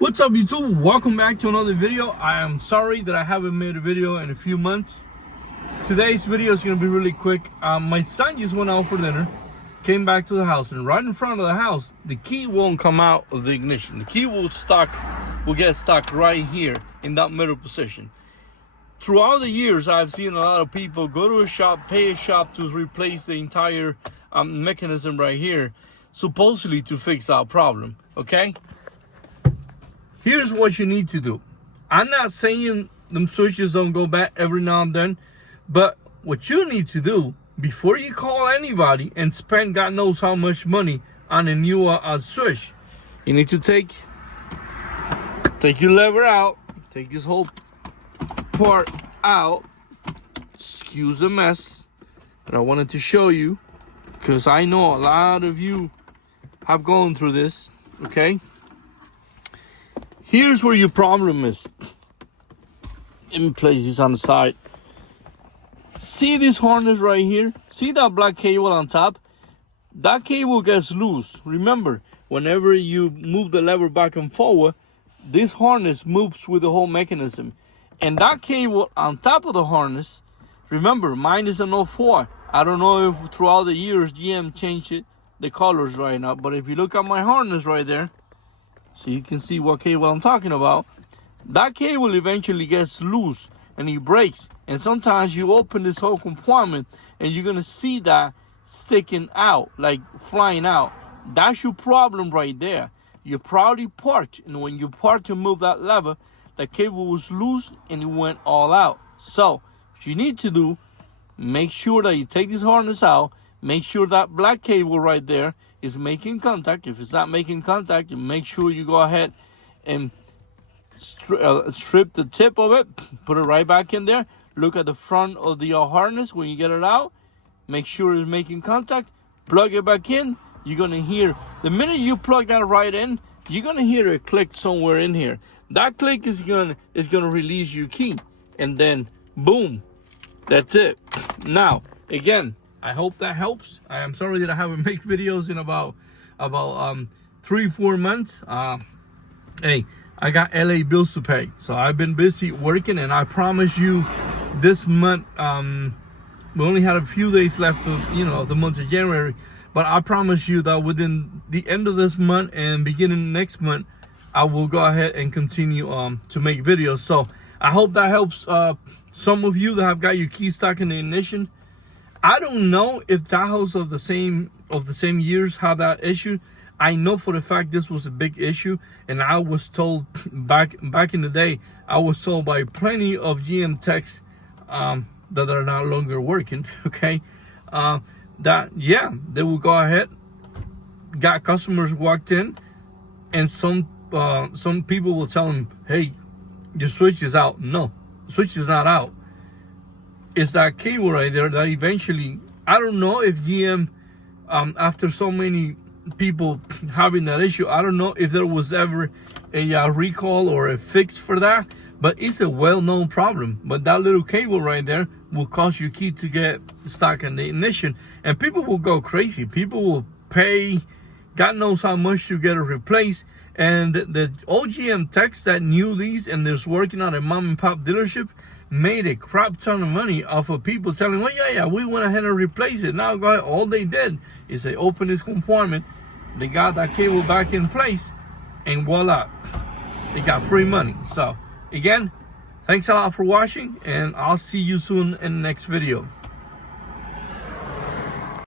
What's up, YouTube? Welcome back to another video. I am sorry that I haven't made a video in a few months. Today's video is going to be really quick. My son just went out for dinner, came back to the house, and right in front of the house, the key won't come out of the ignition. The key will get stuck right here in that middle position. Throughout the years, I've seen a lot of people go to a shop, pay a shop to replace the entire mechanism right here, supposedly to fix our problem, okay? Here's what you need to do. I'm not saying them switches don't go bad every now and then, but what you need to do before you call anybody and spend God knows how much money on a new switch, you need to take your lever out, take this whole part out. Excuse the mess, but I wanted to show you because I know a lot of you have gone through this, okay? Here's where your problem is. Let me place this on the side. See this harness right here? See that black cable on top? That cable gets loose. Remember, whenever you move the lever back and forward, this harness moves with the whole mechanism. And that cable on top of the harness, remember, mine is an 04. I don't know if throughout the years GM changed the colors right now, but if you look at my harness right there, so you can see what cable I'm talking about, that cable eventually gets loose and it breaks. And sometimes you open this whole compartment and you're gonna see that sticking out, like flying out. That's your problem right there. You probably parked, and when you parked to move that lever, the cable was loose and it went all out. So what you need to do, make sure that you take this harness out, make sure that black cable right there is making contact. If it's not making contact, you make sure you go ahead and strip the tip of it, put it right back in there. Look at the front of the harness when you get it out, make sure it's making contact, plug it back in. You're gonna hear, the minute you plug that right in, you're gonna hear a click somewhere in here. That click is gonna release your key, and then boom, that's it. Now again, I hope that helps. I am sorry that I haven't made videos in about 3-4 months. Hey, I got LA bills to pay, so I've been busy working, and I promise you this month, we only had a few days left of the month of January, but I promise you that within the end of this month and beginning next month, I will go ahead and continue to make videos. So I hope that helps some of you that have got your key stuck in the ignition. I don't know if that was of the same years had that issue. I know for the fact this was a big issue, and I was told back in the day, I was told by plenty of GM techs that are no longer working, okay, that yeah, they will go ahead, got customers walked in, and some people will tell them, hey, your switch is out. No, the switch is not out. It's that cable right there that eventually, I don't know if GM, after so many people having that issue, I don't know if there was ever a recall or a fix for that, but it's a well-known problem. But that little cable right there will cause your key to get stuck in the ignition, and people will go crazy. People will pay God knows how much to get it replaced. And the OGM techs that knew these and is working on a mom and pop dealership made a crap ton of money off of people telling, well, yeah, we went ahead and replaced it. Now, go ahead. All they did is they opened this compartment, they got that cable back in place, and voila, they got free money. So again, thanks a lot for watching, and I'll see you soon in the next video.